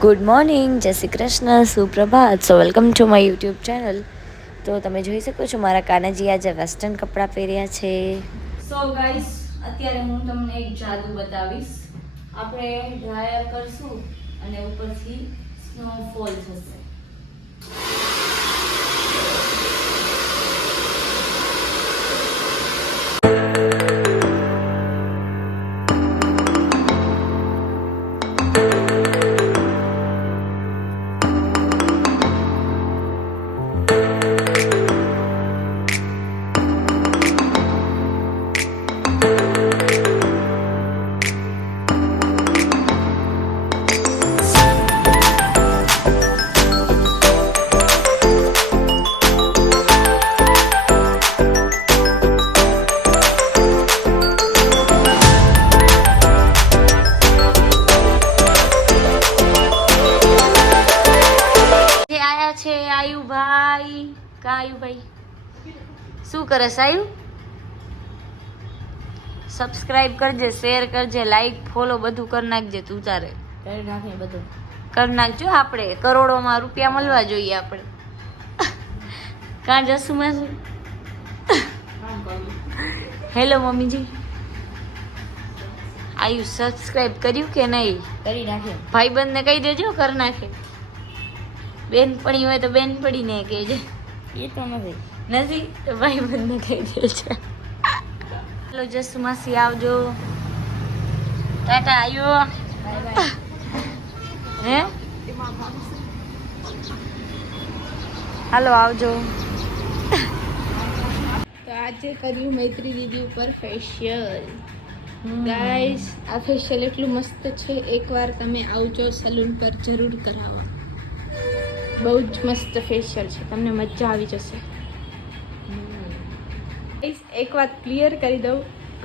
Good morning, જય Shri Krishna, સુપ્રભાત. So welcome to my YouTube channel તો તમે જોઈ શકો છો, મારા કાનાજી આજે વેસ્ટર્ન કપડાં પહેર્યા છે. સો ગાઈસ અત્યારે હું તમને એક જાદુ બતાવીશ. આપણે ડ્રાયર કરશું અને ઉપરથી સ્નોફોલ થશે. શું કરે છે સબસ્ક્રાઇબ કરજે શેર કરજે લાઈક ફોલો બધું કરી નાખજે તું તારે. કરી નાખીએ બધું. કરી નાખજો આપણે. કરોડોમાં રૂપિયા મળવા જોઈએ આપણે. કાં જશું મેં? હેલો મમ્મીજી. આયુ સબસ્ક્રાઇબ કર્યું કે નહીં? કરી નાખીએ. ભાઈબંધને કહી દેજો કર નાખે. બેનપણી હોય તો બેનપણીને કહેજે. એ તો નથી. નથી તો ભાઈબંધને કહી દેજો હાલો હેલો માસી આવજો. ટાટા આવ્યો હે? હાલો આવજો. તો આજે કર્યું મૈત્રી દીદી ઉપર ફેશિયલ ગાઈસ આ ફેશિયલ એટલું મસ્ત છે. એકવાર તમે આવજો સલૂન પર જરૂર કરાવો. બહુ જ મસ્ત ફેશિયલ છે. તમને મજા આવી જશે. એક વાત ક્લિયર કરી દઉં.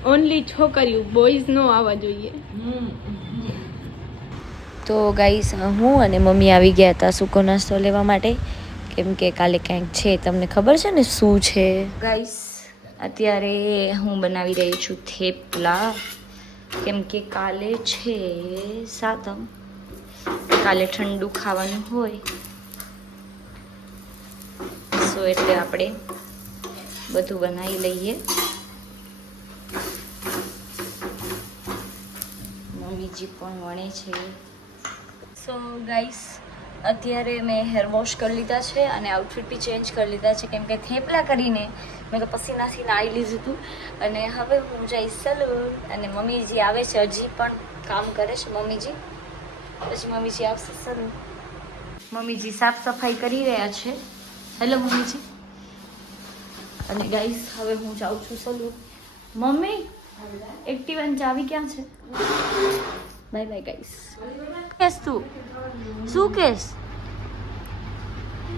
ઓનલી છોકરીઓ બોયઝ નો આવવા જોઈએ. તો ગાઈસ હું અને મમ્મી આવી ગયા હતા સૂકો નાસ્તો લેવા માટે. કેમ કે કાલે ક્યાંક છે, તમને ખબર છે ને શું છે? ગાઈસ અત્યારે હું બનાવી રહી છું થેપલા. કેમ કે કાલે છે સાતમ. કાલે ઠંડુ ખાવાનું હોય. સો એટલે આપણે બધું બનાવી લઈએ. મમ્મીજી પણ વણે છે. સો ગાઈસ અત્યારે મેં હેર વોશ કરી લીધા છે અને આઉટફિટ બી ચેન્જ કરી લીધા છે. કેમ કે થેપલા કરીને મેં તો પસીનાથી નાહી લીધું હતું. અને હવે હું જઈશ સલૂન અને મમ્મીજી આવે છે. હજી પણ કામ કરે છે મમ્મીજી. પછી મમ્મીજી આવશે સલૂન મમ્મીજી સાફ સફાઈ કરી રહ્યા છે. હેલો મમ્મીજી. અને ગાઈસ હવે હું જાઉં છું સલૂન મમ્મી એક્ટિવાની ચાવી ક્યાં છે? બાય બાય ગાઈસ કેસ તું? શું કેસ?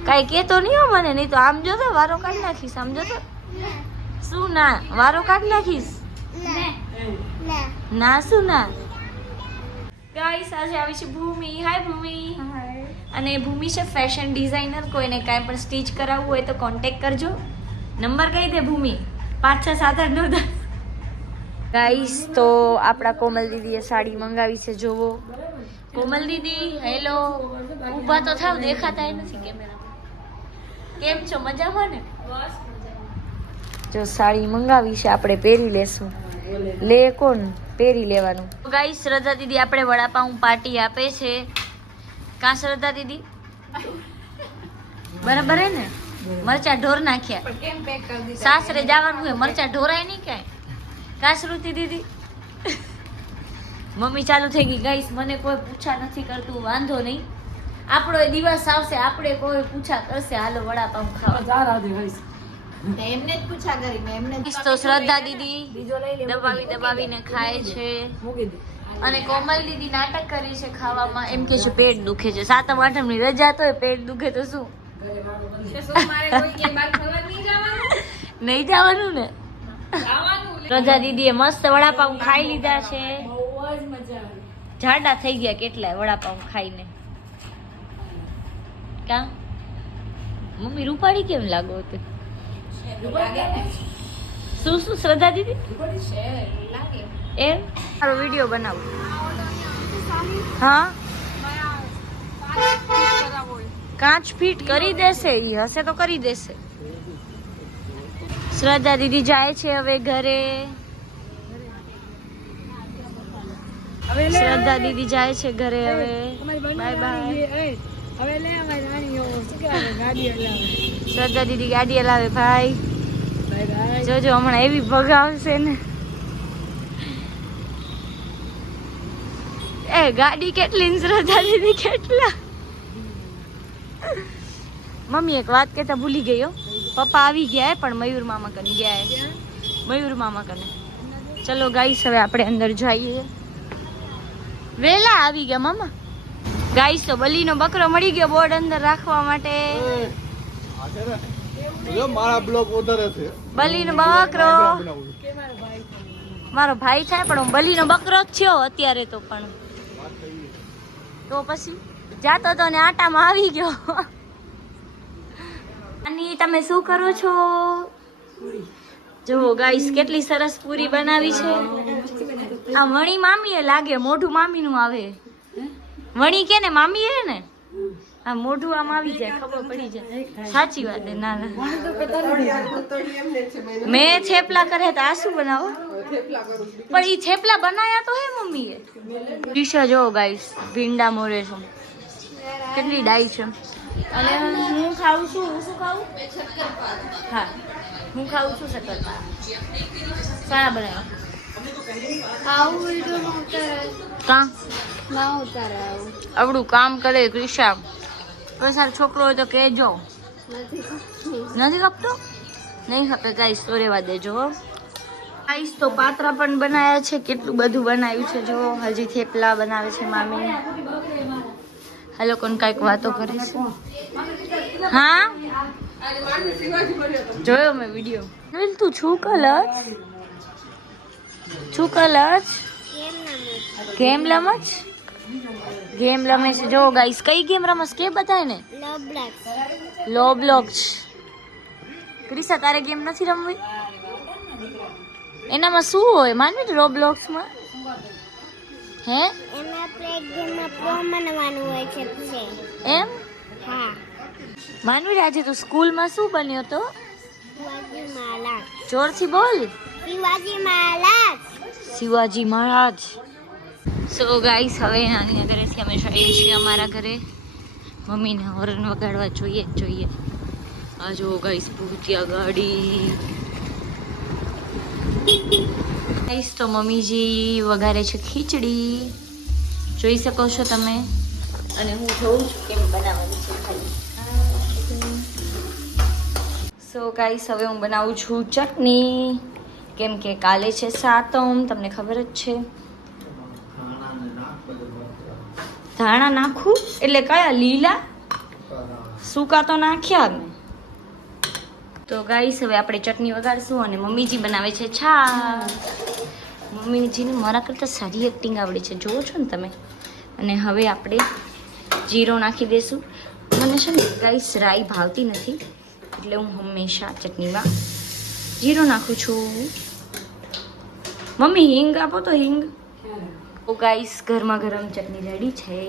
કાંઈ કેતો નહીં હો મને નહીં તો આમ જો તો વારો કાઢી નાખીશ આમ જો તો. શું ના વારો કાઢી નાખીશ? ના શું ના? ગાઈસ આજે આવી છે ભૂમિ. હાય ભૂમિ. અને ભૂમિ છે ફેશન ડિઝાઇનર કોઈને કાંઈ પણ સ્ટીચ કરાવવું હોય તો કોન્ટેક્ટ કરજો. નંબર કઈ દે ભૂમિ. પાંચ છ સાત આઠ નવ દસ. ગાઈસ તો આપણા કોમલ દીદીએ સાડી મંગાવી છે જોવો. કોમલ દીદી હેલો. ઊભા તો થાવ દેખાતા નથી કેમેરા કેમ છો? મજામાં ને? જો સાડી મંગાવી છે આપણે પહેરી લેશું. લે કોણ? પહેરી લેવાનું. ગાઈસ શ્રદ્ધા દીદી આપણે વડાપાઉં પાર્ટી આપે છે. કા શ્રદ્ધા દીદી? બરાબર હે ને? મરચા ઢોર નાખ્યા. સાસરે જવાનું હોય મરચા ઢોરાય નહીં કાંઈ કા શ્રુતિ દીદી મમ્મી ચાલુ થઈ ગઈ ગાઈસ મને કોઈ પૂછા નથી કરતું વાંધો નહીં. આપણો દિવસ આવશે આપણે કોઈ પૂછા કરશે હાલો વડાપાઉં ખાવા. એમને જ પૂછા કરી મેં એમને તો શ્રદ્ધા દીદી દબાવી દબાવીને ખાય છે. અને કોમલ દીદી નાટક કરી છે ખાવામાં. એમ કે છે પેટ દુખે છે. સાતમ આઠમની રજા તો પેટ દુખે તો શું? નહીં જવાનું? ને? રજા દીદીએ મસ્ત વડાપાઉં ખાઈ લીધા છે. જાડા થઈ ગયા કેટલાય વડાપાઉં ખાઈને. કા? મમ્મી રૂપાળી કેમ લાગો હતો? શું શું શ્રદ્ધા દીદી? એમ? મારો વીડિયો બનાવું. હા કાચ ફીટ કરી દેશે એ હશે તો કરી દેશે. શ્રદ્ધા દીદી જાય છે હવે ઘરે. શ્રદ્ધા દીદી જાય છે ઘરે હવે. બાય બાય શ્રદ્ધા દીદી ગાડી હલાવે ભાઈ. જોજો હમણાં એવી ભગાવશે ને. એ ગાડી કેટલી શ્રદ્ધા દીદી કેટલા? મમ્મી એક વાત કહેતા ભૂલી ગયો પપ્પા આવી ગયા પણ મયુર મામા કને ગયા હે. મયુર મામા કને. ચલો ગાઈસ હવે આપણે અંદર જઈએ. વેલા આવી ગયા મામા. ગાઈસ તો બલીનો બકરો મળી ગયો બોર્ડ અંદર રાખવા માટે. મારા બ્લોગ વધારે છે. બલીનો બકરો. મારો ભાઈ થાય પણ હું બલીનો બકરો જ થયો અત્યારે તો પણ. તો પછી? જાતો તો ને આટામાં આવી ગયો. અને તમે શું કરો છો? જુઓ ગાઈસ કેટલી સરસ પૂરી બનાવી છે. આ વણી મામીએ લાગે, મોઢું મામીનું આવે. વણી કે ને મામી હે ને? આ મોઢું આમ આવી જાય, ખબર પડી જાય. સાચી વાત ના ના. મેં થેપલા કરે તો આ શું બનાવો. પણ ઈ થેપલા બનાયા તો હે મમ્મીએ. ડીશા જો ગાઈસ ભીંડા મોરે છે. કેટલી ડાઈ છે? અને હું ખાઉં છું હું શું ખાઉં? હા હું ખાઉં છું શક્કરપારા સારા બનાવ્યા. આવું વીડિયો ઉતારે. કાં? ના ઉતારે આવું. આવડું કામ કરે ક્રિશા સારો છોકરો હોય તો કહેજો. નથી નથી ખપતો નહીં ખપે ગાઈસ તો રેવા દેજો ગાઈસ તો પાત્રા પણ બનાવ્યા છે કેટલું બધું બનાવ્યું છે જો. હજી થેપલા બનાવે છે મામી. આ લોકોને કાંઈક વાતો કરે છે હા? જોયો મેં વીડિયો તું છું કલર છું કલર ગેમ રમજ ગેમ રમે છે. જો ગાઈસ કઈ ગેમ રમસ કે બતાય ને લો બ્લોક્સ ક્રિસા તારે ગેમ નથી રમવી? એનામાં શું હોય? માનવી રો બ્લોક્સમાં હે? એમાં એક ગેમમાં પ્રો બનવાનું હોય છે છે. એમ? હા. માનવી આજે તો સ્કૂલમાં શું બન્યો તો? શિવાજી મહારાજ જોરથી બોલ. શિવાજી મહારાજ શિવાજી મહારાજ સો ગાઈસ હવે નાની ઘરેથી અમે જઈએ છીએ અમારા ઘરે. મમ્મીને હોર્ન વગાડવા જોઈએ જ જોઈએ. આ જો ગાઈસ ભૂતિયા ગાડી. ગાઈસ તો મમ્મીજી વઘારે છે ખીચડી. જોઈ શકો છો તમે. અને હું જોઉં છું કેમ બનાવવાની છે ખાલી. ગાઈસ હવે હું બનાવું છું ચટણી. કેમ કે કાલે છે સાતમ, તમને ખબર જ છે. ધાણા નાખું? એટલે કયા? લીલા? સૂકા તો નાખ્યા મેં તો ગાઈસ હવે આપણે ચટણી વગાડશું અને મમ્મીજી બનાવે છે છાશ. મમ્મીજીને મારા કરતાં સારી એક્ટિંગ આવડે છે. જોવો છો ને તમે? અને હવે આપણે જીરો નાખી દઈશું મને છે ને ગાઈસ રાઈ ભાવતી નથી એટલે હું હંમેશા ચટણીમાં જીરો નાખું છું. મમ્મી હિંગ આપો તો હિંગ. ઓ ગાઈસ ગરમા ગરમ ચટણી રેડી છે.